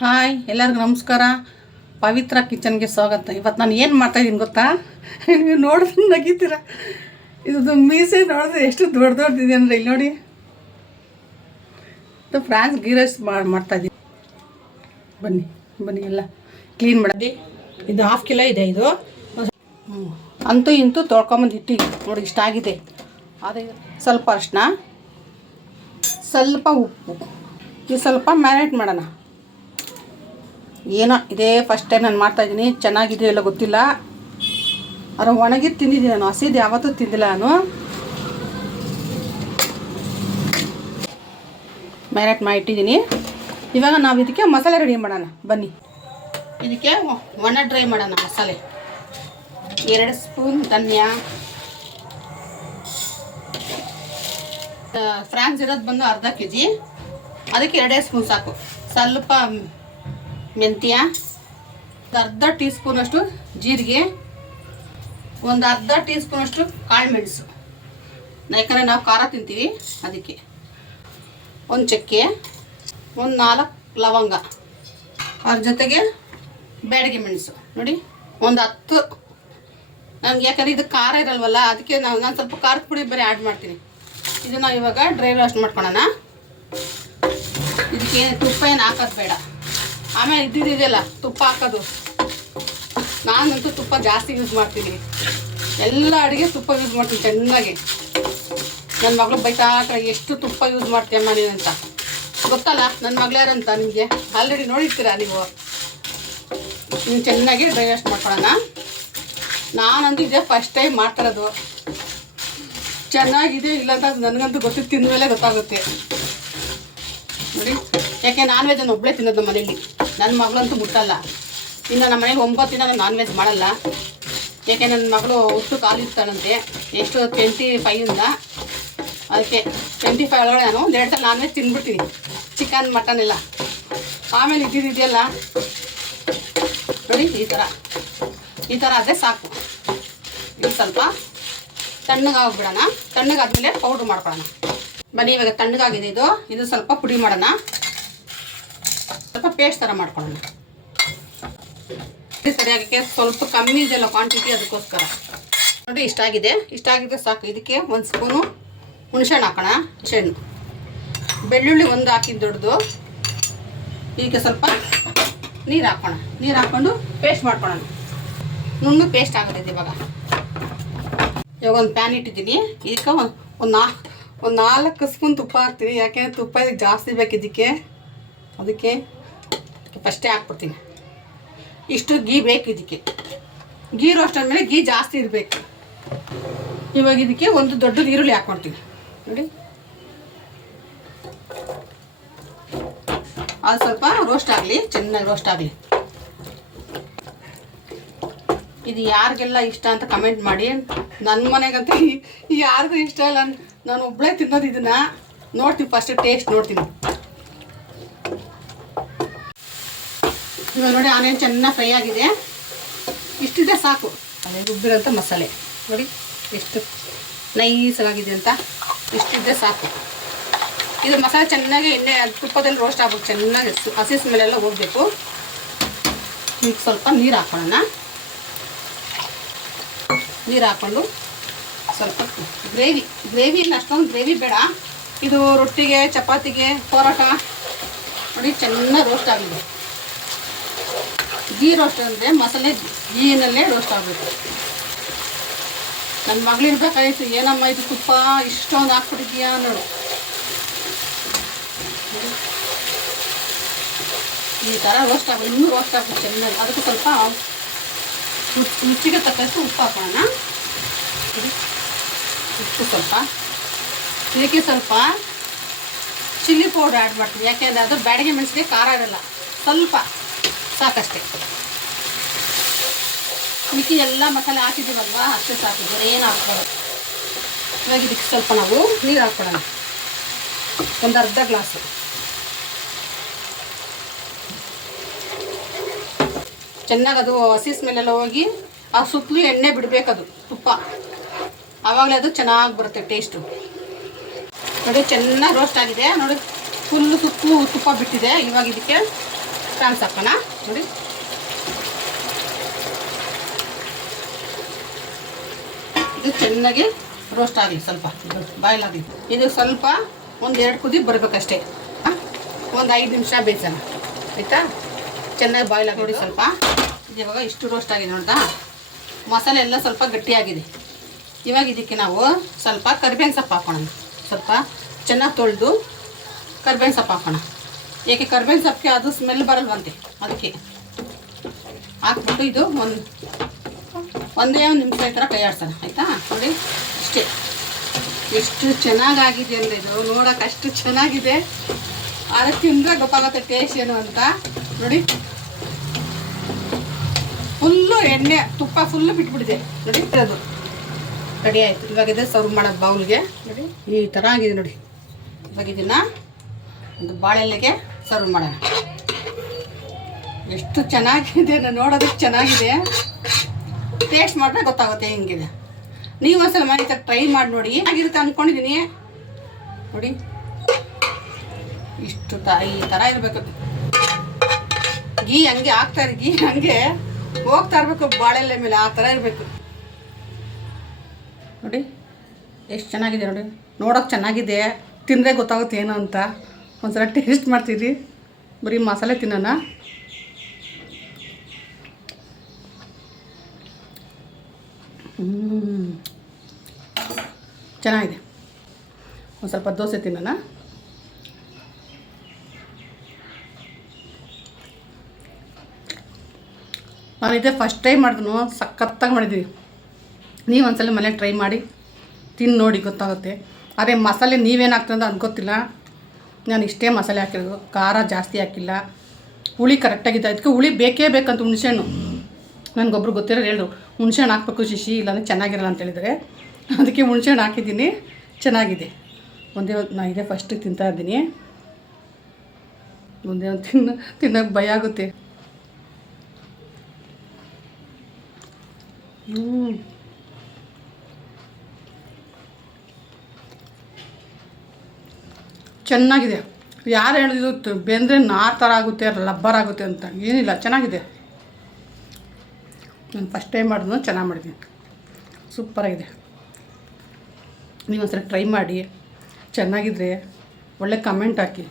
Hi, ಎಲ್ಲರಿಗೂ ನಮಸ್ಕಾರ. ಪವಿತ್ರ ಕಿಚನ್ಗೆ ಸ್ವಾಗತ. ಇವತ್ತು ನಾನು ಏನು ಮಾಡ್ತಾಯಿದ್ದೀನಿ ಗೊತ್ತಾ? ನೀವು ನೋಡಿದ್ರೆ ನಗಿತೀರ. ಇದು ಮೀಸೆ ನೋಡಿದ್ರೆ ಎಷ್ಟು ದೊಡ್ಡದಿದೆ ಅಂದರೆ ಇಲ್ಲಿ ನೋಡಿ. ಇದು ಫ್ರಾನ್ಸ್ ಗೀ ರೈಸ್ ಮಾಡ್ತಾಯಿದ್ದೀನಿ. ಬನ್ನಿ ಬನ್ನಿ ಎಲ್ಲ ಕ್ಲೀನ್ ಮಾಡಿ. ಇದು 1/2 ಕಿಲೋ ಇದೆ. ಇದು ಅಂತೂ ಇಂತೂ ತೊಳ್ಕೊಂಬಂದು ಇಟ್ಟಿಗೆ ನೋಡಿ ಇಷ್ಟ ಆಗಿದೆ. ಅದೇ ಸ್ವಲ್ಪ ಅರಿಶಿನ, ಸ್ವಲ್ಪ ಉಪ್ಪು, ಇದು ಸ್ವಲ್ಪ ಮ್ಯಾರಿನೇಟ್ ಮಾಡೋಣ. ಏನೋ ಇದೇ ಫಸ್ಟ್ ಟೈಮ್ ನಾನು ಮಾಡ್ತಾಯಿದ್ದೀನಿ. ಚೆನ್ನಾಗಿದೆ ಇಲ್ಲ ಗೊತ್ತಿಲ್ಲ. ಅದ್ರ ಒಣಗಿದ್ದು ತಿಂದಿದ್ದೀನಿ ನಾನು, ಹಸಿದು ಯಾವತ್ತೂ ತಿಂದಿಲ್ಲ ನಾನು. ಮ್ಯಾರಿನೇಟ್ ಮಾಡಿ ಇಟ್ಟಿದ್ದೀನಿ. ಇವಾಗ ನಾವು ಇದಕ್ಕೆ ಮಸಾಲೆ ರೆಡಿ ಮಾಡೋಣ ಬನ್ನಿ. ಇದಕ್ಕೆ ಒಣ ಡ್ರೈ ಮಾಡೋಣ ಮಸಾಲೆ. 2 ಸ್ಪೂನ್ ಧನಿಯಾ, ಫ್ರಾನ್ಸ್ ಇರೋದು ಬಂದು ಅರ್ಧ kg, ಅದಕ್ಕೆ 2 ಸ್ಪೂನ್ ಸಾಕು. ಸ್ವಲ್ಪ ಮೆಂತ್ಯ, ಅರ್ಧ ಟೀ ಸ್ಪೂನಷ್ಟು ಜೀರಿಗೆ, ಒಂದು ಅರ್ಧ ಟೀ ಸ್ಪೂನಷ್ಟು ಕಾಳು ಮೆಣಸು, ಯಾಕಂದರೆ ನಾವು ಖಾರ ತಿಂತೀವಿ ಅದಕ್ಕೆ. ಒಂದು ಚಕ್ಕೆ, ಒಂದು 4 ಲವಂಗ, ಅದ್ರ ಜೊತೆಗೆ ಬ್ಯಾಡಗಿ ಮೆಣಸು ನೋಡಿ ಒಂದು 10. ನಮ್ಗೆ ಯಾಕಂದರೆ ಇದು ಖಾರ ಇರಲ್ವಲ್ಲ, ಅದಕ್ಕೆ ನಾನು ಸ್ವಲ್ಪ ಖಾರದ ಪುಡಿ ಬೇರೆ ಆ್ಯಡ್ ಮಾಡ್ತೀನಿ. ಇದನ್ನು ಇವಾಗ ಡ್ರೈ ರೋಸ್ಟ್ ಮಾಡ್ಕೊಳ್ಳೋಣ. ಇದಕ್ಕೆ ತುಪ್ಪ ಏನು ಹಾಕೋದು ಬೇಡ. ಆಮೇಲೆ ಇದ್ದಿದೆಯಲ್ಲ ತುಪ್ಪ ಹಾಕೋದು, ನಾನಂತೂ ತುಪ್ಪ ಜಾಸ್ತಿ ಯೂಸ್ ಮಾಡ್ತೀನಿ. ಎಲ್ಲ ಅಡುಗೆ ತುಪ್ಪ ಯೂಸ್ ಮಾಡ್ತೀನಿ ಚೆನ್ನಾಗಿ. ನನ್ನ ಮಗಳು ಬೈತಾ ಎಷ್ಟು ತುಪ್ಪ ಯೂಸ್ ಮಾಡ್ತೀಯಮ್ಮ ನೀನು ಅಂತ. ಗೊತ್ತಲ್ಲ ನನ್ನ ಮಗಳಾರಂತ ನಿಮಗೆ, ಆಲ್ರೆಡಿ ನೋಡಿರ್ತೀರ ನೀವು ಚೆನ್ನಾಗಿ ಡ್ರೈ ರೋಸ್ಟ್ ಮಾಡ್ಕೊಳ್ಳೋಣ. ನಾನಂತೂ ಇದೇ ಫಸ್ಟ್ ಟೈಮ್ ಮಾಡ್ತಿರೋದು. ಚೆನ್ನಾಗಿದೆ ಇಲ್ಲ ಅಂತ ನನಗಂತೂ ಗೊತ್ತಿದ್ದು ತಿಂದ ಮೇಲೆ ಗೊತ್ತಾಗುತ್ತೆ ನೋಡಿ. ಯಾಕೆ ನಾನ್ ವೆಜ್ ನಾನು ಒಬ್ಬಳೇ ತಿನ್ನೋದು ಮನೇಲಿ, ನನ್ನ ಮಗಳಂತೂ ಮುಟ್ಟಲ್ಲ. ಇನ್ನು ನಮ್ಮ ಮನೇಲಿ 9 ದಿನ ನಾನು ನಾನ್ ವೆಜ್ ಮಾಡಲ್ಲ. ಯಾಕೆ ನನ್ನ ಮಗಳು ಹುಟ್ಟು ಕಾಲು ಇರ್ತಾಳಂತೆ, ಎಷ್ಟು 25ಇಂದ. ಅದಕ್ಕೆ 25 ಒಳಗಡೆ ನಾನು 2 ಸಲ ನಾನ್ ವೆಜ್ ತಿಂದ್ಬಿಡ್ತೀನಿ, ಚಿಕನ್ ಮಟನ್ ಎಲ್ಲ. ಆಮೇಲೆ ಇದೆಯಲ್ಲ ನೋಡಿ, ಈ ಥರ ಆದರೆ ಸಾಕು. ಇದು ಸ್ವಲ್ಪ ತಣ್ಣಗಾಗ್ಬಿಡೋಣ. ತಣ್ಣಗಾದ್ಮೇಲೆ ಪೌಡ್ರ್ ಮಾಡ್ಕೊಳ್ಳೋಣ ಬನ್ನಿ. ಇವಾಗ ತಣ್ಣಗಾಗಿದೆ ಇದು ಸ್ವಲ್ಪ ಪುಡಿ ಮಾಡೋಣ, ಸ್ವಲ್ಪ ಪೇಸ್ಟ್ ಥರ ಮಾಡ್ಕೊಳ್ಳೋಣ. ಸರಿಯಾಗಕ್ಕೆ ಸ್ವಲ್ಪ ಕಮ್ಮಿ ಇದೆಯಲ್ಲ ಕ್ವಾಂಟಿಟಿ, ಅದಕ್ಕೋಸ್ಕರ ನೋಡಿ. ಇಷ್ಟಾಗಿದೆ ಸಾಕು. ಇದಕ್ಕೆ 1 ಸ್ಪೂನು ಹುಣಸೆಹಣ್ಣು ಹಾಕೋಣ. ಹುಣಸೆಹಣ್ಣು, ಬೆಳ್ಳುಳ್ಳಿ 1 ಹಾಕಿದ್ದು ದೊಡ್ಡದು. ಈಗ ಸ್ವಲ್ಪ ನೀರು ಹಾಕೋಣ. ನೀರು ಹಾಕ್ಕೊಂಡು ಪೇಸ್ಟ್ ಮಾಡ್ಕೊಳ್ಳೋಣ. ನುಣ್ಣು ಪೇಸ್ಟ್ ಆಗೋದಿದೆ ಇವಾಗ ಒಂದು ಪ್ಯಾನ್ ಇಟ್ಟಿದ್ದೀನಿ. ಇದಕ್ಕೆ ಒಂದು 4 ಸ್ಪೂನ್ ತುಪ್ಪ ಹಾಕ್ತೀನಿ. ಯಾಕೆಂದರೆ ತುಪ್ಪ ಇದಕ್ಕೆ ಜಾಸ್ತಿ ಬೇಕು ಅದಕ್ಕೆ ಫಸ್ಟೇ ಹಾಕ್ಬಿಡ್ತೀನಿ. ಇಷ್ಟು ಗೀ ಬೇಕು ಇದಕ್ಕೆ. ಗೀ ರೋಸ್ಟ್ ಆದಮೇಲೆ ಗೀ ಜಾಸ್ತಿ ಇರಬೇಕು. ಇವಾಗ ಇದಕ್ಕೆ ಒಂದು ದೊಡ್ಡದು ಈರುಳ್ಳಿ ಹಾಕ್ಕೊಳ್ತೀನಿ ನೋಡಿ. ಅದು ಸ್ವಲ್ಪ ರೋಸ್ಟ್ ಆಗಲಿ, ಚೆನ್ನಾಗಿ ರೋಸ್ಟ್ ಆಗಲಿ. ಇದು ಯಾರಿಗೆಲ್ಲ ಇಷ್ಟ ಅಂತ ಕಮೆಂಟ್ ಮಾಡಿ. ನನ್ನ ಮನೆಗಂತೂ ಯಾರಿಗೂ ಇಷ್ಟ ಇಲ್ಲ. ನಾನು ಒಬ್ಬಳೇ ತಿನ್ನೋದು ಇದನ್ನು. ನೋಡ್ತೀನಿ ಫಸ್ಟ್ ಟೇಸ್ಟ್ ನೋಡ್ತೀನಿ. ಇವಾಗ ನೋಡಿ ಆನಿಯನ್ ಚೆನ್ನಾಗಿ ಫ್ರೈ ಆಗಿದೆ. ಇಷ್ಟಿದೆ ಸಾಕು. ಅದೇ ರುಬ್ಬಿರೋಂಥ ಮಸಾಲೆ ನೋಡಿ ಎಷ್ಟು ನೈಸಾಗಿದೆ ಅಂತ. ಇಷ್ಟಿದೆ ಸಾಕು. ಇದು ಮಸಾಲೆ ಚೆನ್ನಾಗಿ ಎಣ್ಣೆ ತುಪ್ಪದಲ್ಲಿ ರೋಸ್ಟ್ ಆಗ್ಬೇಕು. ಚೆನ್ನಾಗಿ ಹಸಿ ಸ್ಮೆಲ್ಲೆಲ್ಲ ಹೋಗಬೇಕು. ಈಗ ಸ್ವಲ್ಪ ನೀರು ಹಾಕೊಳ್ಳೋಣ. ನೀರು ಹಾಕ್ಕೊಂಡು ಸ್ವಲ್ಪ ಗ್ರೇವಿ ಇಲ್ಲ, ಅಷ್ಟೊಂದು ಗ್ರೇವಿ ಬೇಡ. ಇದು ರೊಟ್ಟಿಗೆ, ಚಪಾತಿಗೆ, ಪರೋಟ ನೋಡಿ ಚೆನ್ನಾಗಿ ರೋಸ್ಟ್ ಆಗಿದೆ. ಗೀ ರೋಸ್ಟ್ ಅಂದರೆ ಮಸಾಲೆ ಗೀನಲ್ಲೇ ರೋಸ್ಟ್ ಆಗಬೇಕು. ನನ್ನ ಮಗಳಿರ್ಬೇಕಾಯ್ತು, ಏನಮ್ಮ ಇದು ತುಪ್ಪ ಇಷ್ಟೊಂದು ಹಾಕ್ಬಿಟ್ಟಿದ್ಯಾ ನೋಡು. ಈ ಥರ ರೋಸ್ಟ್ ಆಗಬೇಕು, ಇನ್ನೂ ರೋಸ್ಟ್ ಆಗಬೇಕು ಚೆನ್ನಾಗಿ. ಅದಕ್ಕೆ ಸ್ವಲ್ಪ ರುಚಿಗೆ ತಕ್ಕಷ್ಟು ಉಪ್ಪು ಹಾಕೋಣ. ಉಪ್ಪು ಸ್ವಲ್ಪ. ಇದಕ್ಕೆ ಸ್ವಲ್ಪ ಚಿಲ್ಲಿ ಪೌಡರ್ ಆ್ಯಡ್ ಮಾಡ್ತೀವಿ. ಯಾಕೆಂದರೆ ಅದು ಬ್ಯಾಡಗಿ ಮೆಣಸಿಗೆ ಖಾರ ಇರಲ್ಲ, ಸ್ವಲ್ಪ ಸಾಕಷ್ಟೇ. ಮಿಕ್ಕಿ ಎಲ್ಲ ಮಸಾಲೆ ಹಾಕಿದ್ದೀವಲ್ವಾ, ಅಷ್ಟೇ ಸಾಕಿದ್ದೀವಿ, ಏನು ಹಾಕ್ಬೋದು. ಇವಾಗ ಇದಕ್ಕೆ ಸ್ವಲ್ಪ ನಾವು ನೀರು ಹಾಕ್ಕೊಳ್ಳೋಣ. ಒಂದು ಅರ್ಧ ಗ್ಲಾಸು. ಚೆನ್ನಾಗಿ ಅದು ಹಸಿ ಸ್ಮೆಲ್ಲೆಲ್ಲ ಹೋಗಿ ಆ ಸುತ್ತಲೂ ಎಣ್ಣೆ ಬಿಡಬೇಕದು ತುಪ್ಪ. ಆವಾಗಲೇ ಅದು ಚೆನ್ನಾಗಿ ಬರುತ್ತೆ ಟೇಸ್ಟು ನೋಡಿ. ಚೆನ್ನಾಗಿ ರೋಸ್ಟ್ ಆಗಿದೆ ನೋಡಿ, ಫುಲ್ಲು ಸುತ್ತಲೂ ತುಪ್ಪ ಬಿಟ್ಟಿದೆ. ಇವಾಗ ಇದಕ್ಕೆ ಪ್ರಾನ್ಸ್ ಹಾಕೋಣ ನೋಡಿ. ಇದು ಚೆನ್ನಾಗಿ ರೋಸ್ಟ್ ಆಗಲಿ, ಸ್ವಲ್ಪ ಬಾಯ್ಲ್ ಆಗಲಿ. ಇದು ಸ್ವಲ್ಪ ಒಂದು 2 ಕುದಿ ಬರಬೇಕಷ್ಟೇ. ಒಂದು 5 ನಿಮಿಷ ಬೇಯಿಸೋಣ ಆಯಿತಾ. ಚೆನ್ನಾಗಿ ಬಾಯ್ಲ್ ಆಗಿ ನೋಡಿ. ಸ್ವಲ್ಪ ಇದು ಇವಾಗ ಇಷ್ಟು ರೋಸ್ಟ್ ಆಗಿದೆ ನೋಡ್ದಾ. ಮಸಾಲೆ ಎಲ್ಲ ಸ್ವಲ್ಪ ಗಟ್ಟಿಯಾಗಿದೆ. ಇವಾಗ ಇದಕ್ಕೆ ನಾವು ಸ್ವಲ್ಪ ಕರಿಬೇವಿನ ಸೊಪ್ಪು ಹಾಕೋಣ. ಸ್ವಲ್ಪ ಚೆನ್ನಾಗಿ ತೊಳೆದು ಕರಿಬೇವಿನ ಸೊಪ್ಪು ಹಾಕೋಣ. ಏಕೆ ಕರಿಬೇವಿನ ಸೊಪ್ಪಿಗೆ ಅದು ಸ್ಮೆಲ್ ಬರಲ್ವಂತೆ, ಅದಕ್ಕೆ ಹಾಕ್ಬಿಟ್ಟು ಇದು ಒಂದೇ ಒಂದು ನಿಮಿಷ ಈ ಥರ ಕೈ ಆಡ್ಸೋಣ ಆಯಿತಾ. ನೋಡಿ ಇಷ್ಟೇ. ಎಷ್ಟು ಚೆನ್ನಾಗಾಗಿದೆ ಅಂದರೆ ಇದು ನೋಡೋಕೆ ಅಷ್ಟು ಚೆನ್ನಾಗಿದೆ. ಆದರೆ ತಿಂದರೆ ಗೊತ್ತಾಗುತ್ತೆ ಟೇಸ್ಟ್ ಏನು ಅಂತ. ನೋಡಿ ಫುಲ್ಲು ಎಣ್ಣೆ ತುಪ್ಪ ಫುಲ್ಲು ಬಿಟ್ಬಿಟ್ಟಿದೆ ನೋಡಿ. ಅದು ರೆಡಿ ಆಯಿತು. ಇವಾಗ ಇದೆ ಸರ್ವ್ ಮಾಡೋದು ಬೌಲ್ಗೆ. ನೋಡಿ ಈ ಥರ ಆಗಿದೆ ನೋಡಿ. ಇವಾಗ ಇದನ್ನು ಒಂದು ಬಾಳೆಲೆಗೆ ಸರ್ವ್ ಮಾಡೋಣ. ಎಷ್ಟು ಚೆನ್ನಾಗಿದೆ, ನೋಡೋದಕ್ಕೆ ಚೆನ್ನಾಗಿದೆ. ಟೇಸ್ಟ್ ಮಾಡಿದ್ರೆ ಗೊತ್ತಾಗುತ್ತೆ ಹೆಂಗಿದೆ. ನೀವು ಒಂದ್ಸಲ ಮನೆ ಟ್ರೈ ಮಾಡಿ ನೋಡಿ, ಆಗಿರುತ್ತೆ ಅಂದ್ಕೊಂಡಿದ್ದೀನಿ. ನೋಡಿ ಇಷ್ಟು ಈ ಥರ ಇರಬೇಕು. ಗೀ ಹಂಗೆ ಹಾಕ್ತಾರೆ, ಗೀ ಹಂಗೆ ಹೋಗ್ತಾ ಇರಬೇಕು ಬಾಳೆಲೆ ಮೇಲೆ, ಆ ಥರ ಇರಬೇಕು. ನೋಡಿ ಎಷ್ಟು ಚೆನ್ನಾಗಿದೆ ನೋಡಿ. ನೋಡೋಕೆ ಚೆನ್ನಾಗಿದೆ, ತಿಂದರೆ ಗೊತ್ತಾಗುತ್ತೆ ಏನು ಅಂತ. ಒಂದ್ಸಲ ಟೇಸ್ಟ್ ಮಾಡ್ತೀರಿ. ಬರೀ ಮಸಾಲೆ ತಿನ್ನೋಣ. ಚೆನ್ನಾಗಿದೆ. ಒಂದು ಸ್ವಲ್ಪ ದೋಸೆ ತಿನ್ನೋಣ. ನಾನು ಇದೇ ಫಸ್ಟ್ ಟೈಮ್ ಮಾಡಿದ್ನು, ಸಖತ್ತಾಗಿ ಮಾಡಿದ್ದೀವಿ. ನೀವು ಒಂದ್ಸಲ ಮನೇಲಿ ಟ್ರೈ ಮಾಡಿ ತಿಂದು ನೋಡಿ, ಗೊತ್ತಾಗುತ್ತೆ. ಆದರೆ ಮಸಾಲೆ ನೀವೇನು ಹಾಕ್ತಂದ್ರೆ ಅದು ಗೊತ್ತಿಲ್ಲ. ನಾನು ಇಷ್ಟೇ ಮಸಾಲೆ ಹಾಕಿರೋದು, ಖಾರ ಜಾಸ್ತಿ ಹಾಕಿಲ್ಲ. ಹುಳಿ ಕರೆಕ್ಟಾಗಿದೆ. ಅದಕ್ಕೆ ಹುಳಿ ಬೇಕೇ ಬೇಕಂತ ಹುಣಸೆಹಣ್ಣು. ನನಗೊಬ್ರು ಗೊತ್ತಿರೋರು ಹೇಳಿದ್ರು, ಹುಣಸೆಹಣ್ಣು ಹಾಕ್ಬೇಕು ಶಿಶಿ, ಇಲ್ಲಾಂದರೆ ಚೆನ್ನಾಗಿರಲ್ಲ ಅಂತ ಹೇಳಿದರೆ. ಅದಕ್ಕೆ ಹುಣಸೆಹಣ್ಣು ಹಾಕಿದ್ದೀನಿ, ಚೆನ್ನಾಗಿದೆ. ಒಂದೇ ಒಂದು ನಾನು ಇದೇ ಫಸ್ಟಿಗೆ ತಿಂತಾ ಇದ್ದೀನಿ. ಒಂದೇ ಒಂದು ತಿನ್ನೋಕ್ಕೆ ಭಯ ಆಗುತ್ತೆ. ಚೆನ್ನಾಗಿದೆ. ಯಾರು ಹೇಳಿದ್ರು ಬೆಂದರೆ ನಾರು ಥರ ಆಗುತ್ತೆ, ರಬ್ಬರ್ ಆಗುತ್ತೆ ಅಂತ. ಏನಿಲ್ಲ, ಚೆನ್ನಾಗಿದೆ. ನಾನು ಫಸ್ಟ್ ಟೈಮ್ ಮಾಡಿದ್ನು, ಚೆನ್ನಾಗಿ ಮಾಡಿದ್ದೀನಿ. ಸೂಪರಾಗಿದೆ. ನೀವು ಒಂದ್ಸಲ ಟ್ರೈ ಮಾಡಿ. ಚೆನ್ನಾಗಿದ್ರೆ ಒಳ್ಳೆ ಕಮೆಂಟ್ ಹಾಕಿ.